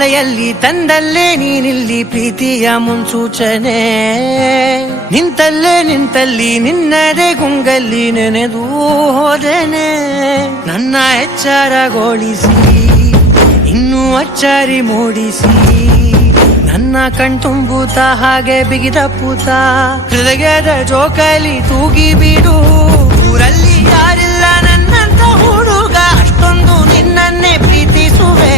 ಮಳೆಯಲ್ಲಿ ತಂದಲ್ಲೇ ನೀನಿಲ್ಲಿ ಪ್ರೀತಿಯ ಮುನ್ಸೂಚನೆ, ನಿಂತಲ್ಲಿ ನಿನ್ನದೇ ಗುಂಗಲ್ಲಿ ನೆನೆದು ಹೋದೆನೆ. ನನ್ನ ಎಚ್ಚರಗೊಳಿಸಿ ಇನ್ನೂ ಅಚ್ಚರಿ ಮೂಡಿಸಿ, ನನ್ನ ಕಣ್ತುಂಬುತ್ತ ಹಾಗೆ ಬಿಗಿದ ಪೂತ, ಹೃದಯದ ಜೋಕಾಲಿ ತೂಗಿ ಬಿಡು. ಊರಲ್ಲಿ ಯಾರಿಲ್ಲ ನನ್ನಂತ ಹುಡುಗ, ಅಷ್ಟೊಂದು ನಿನ್ನನ್ನೇ ಪ್ರೀತಿಸುವೆ.